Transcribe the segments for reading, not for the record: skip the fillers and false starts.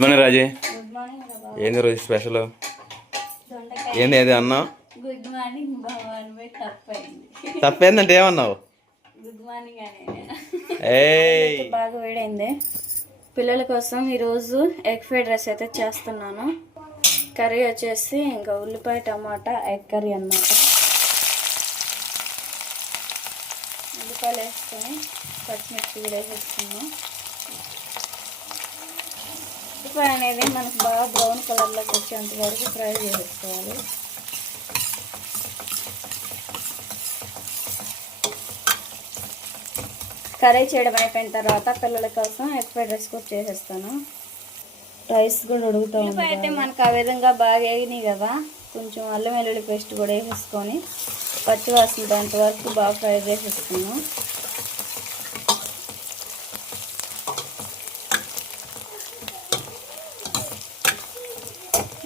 Good morning రాజీ. Good morning బాబా. ఏంది రోజు special? దొండకాయ. ఏంది ఏది అన్నావు? గుడ్ మార్నింగ్ బాబా అని తప్పైంది. తప్పేందంటే ఏమన్నావు? గుడ్ మార్నింగ్ అని. బాగా వేడైంది. పిల్లల కోసం ఈరోజు ఎగ్ ఫ్రైడ్ రైస్ అయితే చేస్తున్నాను. కర్రీ వచ్చేసి ఇంకా ఉల్లిపాయ టమాటా ఎగ్ కర్రీ అన్నమాట. ఉల్లిపాయలు వేసుకొని పచ్చిమిర్చి కూడా వేసేస్తున్నాను. ఉల్లిపాయ అనేది మనకు బాగా బ్రౌన్ కలర్లోకి వచ్చేంత వరకు ఫ్రై చేసుకోవాలి. కర్రీ చేయడం అయిపోయిన తర్వాత పిల్లల కోసం ఎగ్ ఫ్రైడ్ రైస్ కూడా చేసేస్తాను. రైస్ కూడా ఉడుకుతూ ఉంది. అయితే మనకు ఆ విధంగా బాగా వేగినాయి కదా, కొంచెం అల్లం వెల్లుల్లి పేస్ట్ కూడా వేసేసుకొని పచ్చివాసన దాంత వరకు బాగా ఫ్రై చేసేసుకున్నాం.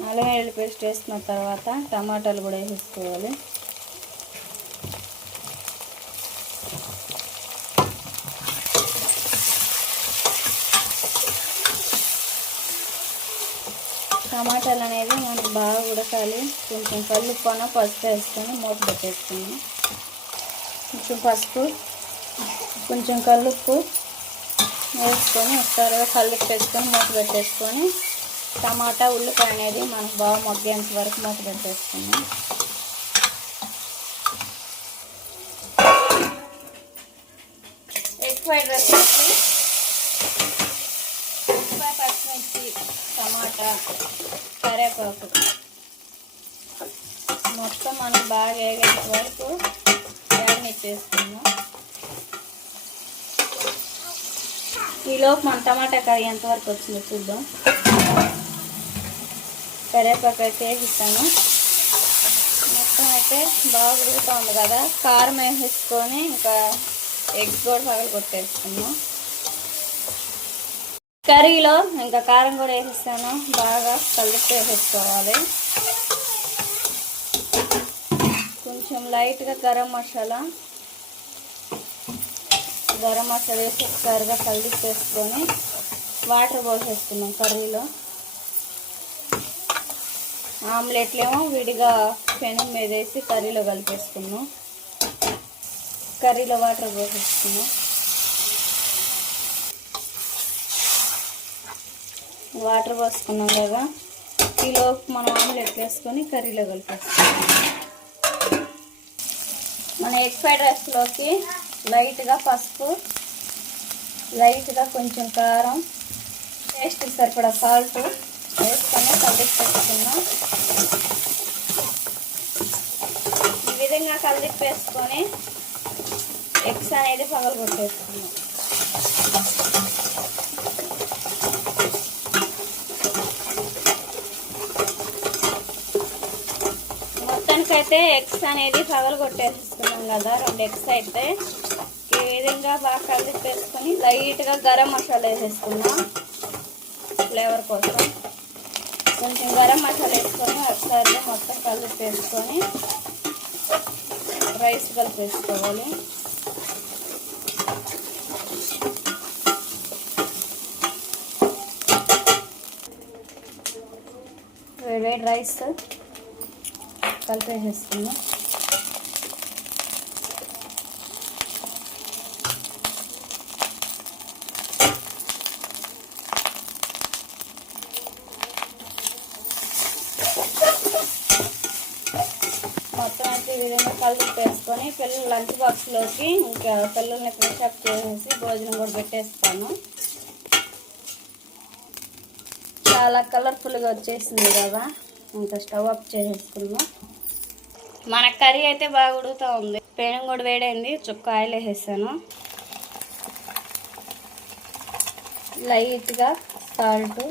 అల్లం వెల్లుల్లి పేస్ట్ వేసుకున్న తర్వాత టమాటాలు కూడా వేసేసుకోవాలి. టమాటాలు అనేది మనకు బాగా ఉడకాలి. కొంచెం కల్లుప్పన పసుపు వేసుకొని మూత పెట్టేసుకున్నాం. కొంచెం పసుపు కొంచెం కల్లుప్పు వేసుకొని ఒకసారి కల్లుప్పు వేసుకొని మూత పెట్టేసుకొని టమాటా ఉల్లిపాయ అనేది మనకు బాగా మగ్గేంత వరకు మూత పెట్టేసుకున్నాం. ఎగ్ ఫ్రైడ్ రైస్ వచ్చి పచ్చిమిర్చి టమాటా కరివేపాకు మొత్తం మనకు బాగా వేగేంత వరకు వేగనిచ్చేసుకున్నాం. ఈలోపు మన టమాటా కర్రీ ఎంతవరకు వచ్చిందో చూద్దాం. కరివేపాకు అయితే వేసిస్తాను. మొత్తం అయితే బాగా ఉడుకుతూ ఉంది కదా, కారం వేసేసుకొని ఇంకా ఎగ్స్ కూడా పగలు కొట్టేసుకున్నాం. కర్రీలో ఇంకా కారం కూడా వేసేస్తాను. బాగా కలిపి వేసేసుకోవాలి. కొంచెం లైట్గా గరం మసాలా వేసి ఒకసారిగా కలిపి వేసుకొని వాటర్ పోసేసుకున్నాం. కర్రీలో ఆమ్లెట్లేమో విడిగా పెనం మీద వేసి కర్రీలో కలిపేసుకున్నాం. కర్రీలో వాటర్ పోసేసుకున్నాం. వాటర్ పోసుకున్నాం కదా, ఈలోపు మనం ఆమ్లెట్ వేసుకొని కర్రీలో కలిపేసుకున్నాం. మన ఎగ్ ఫ్రైడ్ రైస్లోకి లైట్గా పసుపు, లైట్గా కొంచెం కారం, టేస్ట్కి సరిపడా సాల్ట్ వేసుకొని కలిపి పెట్టుకున్నాం. ఈ విధంగా కలిపి వేసుకొని ఎగ్స్ అనేది పగలగొట్టేసుకున్నాం. అయితే ఎగ్స్ అనేది పగలగొట్టేసుకున్నాం కదా, 2 ఎగ్స్ అయితే ఈ విధంగా బాగా కలిపి వేసుకొని లైట్గా గరం మసాలా వేసేసుకున్నాం. ఫ్లేవర్ కోసం కొంచెం గరం మసాలా వేసుకొని ఒకసారి మొత్తం కలిపి వేసుకొని రైస్ కలిపేసుకోవాలి. వేడి రైస్ కలిపేసేసుకున్నాం. మొత్తం అయితే ఈ విధంగా కలిపేసుకొని పిల్లలు లంచ్ బాక్స్లోకి ఇంకా పిల్లల్ని ఫ్రెష్ అప్ చేసేసి భోజనం కూడా పెట్టేస్తాను. చాలా కలర్ఫుల్గా వచ్చేసింది కదా, ఇంకా స్టవ్ ఆఫ్ చేసేసుకున్నాం. మన కర్రీ అయితే బాగా ఉడుకుతూ ఉంది. పెనం కూడా వేడైంది. చుక్క ఆయిల్ వేసేసాను. లైట్గా సాల్ట్,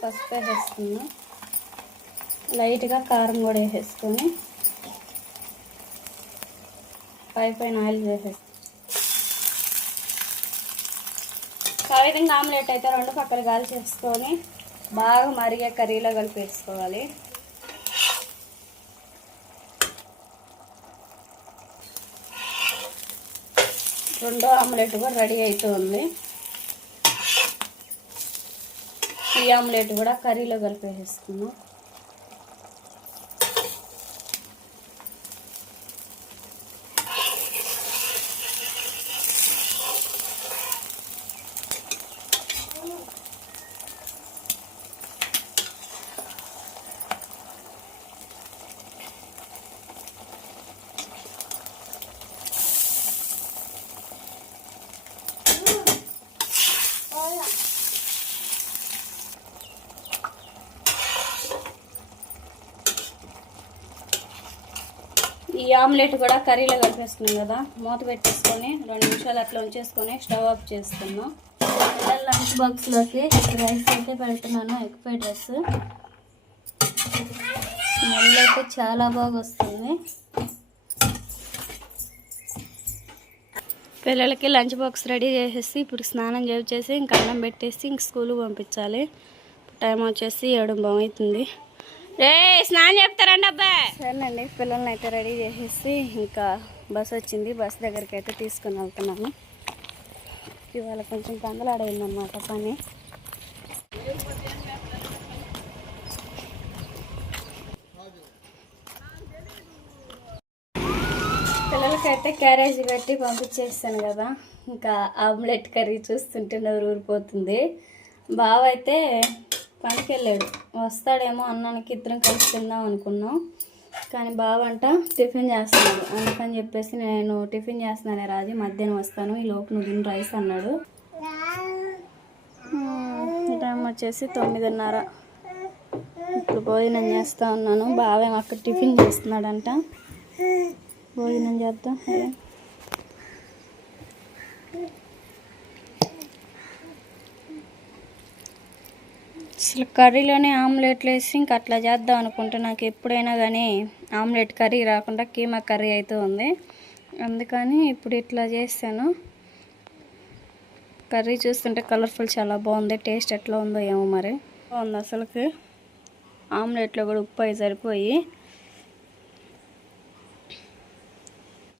పసుపు వేసేసుకున్నాం. లైట్గా కారం కూడా వేసేసుకొని పైన ఆయిల్ వేసేస్తాం. ఆ విధంగా ఆమ్లెట్ అయితే 2 పక్కలు గాలి చేసుకొని బాగా మరిగే కర్రీలో కలిపి వేసుకోవాలి. రెండో ఆమ్లెట్ కూడా రెడీ అవుతుంది. ఈ ఆమ్లెట్ కూడా కర్రీలో కలిపేసేసుకున్నాం. ఈ ఆమ్లెట్ కూడా కర్రీలో కలిపేసుకున్నాం కదా, మూత పెట్టేసుకొని 2 నిమిషాలు అట్లా ఉంచేసుకొని స్టవ్ ఆఫ్ చేస్తున్నాం. లంచ్ బాక్స్లోకి రైస్ అయితే పెడుతున్నాను, ఎగ్ ఫ్రైడ్ రైస్. స్మెల్ అయితే చాలా బాగా వస్తుంది. పిల్లలకి లంచ్ బాక్స్ రెడీ చేసేసి ఇప్పుడు స్నానం చేసి ఇంకా అన్నం పెట్టేసి ఇంక స్కూల్కి పంపించాలి. టైం వచ్చేసి 7 అవుతుంది. రే స్నానం చెప్తారండి అబ్బాయి. సరేనండి, పిల్లల్ని అయితే రెడీ చేసేసి ఇంకా బస్ వచ్చింది, బస్ దగ్గరికి అయితే తీసుకొని వెళ్తున్నాను. ఇవాళ కొంచెం కందలాడైందన్నమాట పని. పిల్లలకైతే క్యారేజీ పెట్టి పంపించేస్తాను కదా, ఇంకా ఆమ్లెట్ కర్రీ చూస్తుంటే నోరు ఊరిపోతుంది. బావ అయితే పనికి వెళ్ళాడు, వస్తాడేమో అన్నానికి ఇద్దరం కలిసి తిందాం అనుకున్నాం. కానీ బావంట టిఫిన్ చేస్తున్నాడు, అందుకని చెప్పేసి నేను టిఫిన్ చేస్తున్నానే రాజు, మధ్యాహ్నం వస్తాను, ఈ లోపు నువ్వు తిని రైస్ అన్నాడు. టైం వచ్చేసి 9:30. ఇప్పుడు భోజనం చేస్తూ ఉన్నాను. బావేమో అక్కడ టిఫిన్ చేస్తున్నాడంట, భోజనం చేద్దాం. అసలు కర్రీలోనే ఆమ్లెట్లు వేసి ఇంక అట్లా చేద్దాం అనుకుంటే నాకు ఎప్పుడైనా కానీ ఆమ్లెట్ కర్రీ రాకుండా కీమా కర్రీ అయితే ఉంది. అందుకని ఇప్పుడు ఇట్లా చేస్తాను. కర్రీ చూస్తుంటే కలర్ఫుల్ చాలా బాగుంది, టేస్ట్ ఎట్లా ఉందో ఏమో మరి. బాగుంది అసలుకి. ఆమ్లెట్లో కూడా ఉప్పు అయి సరిపోయి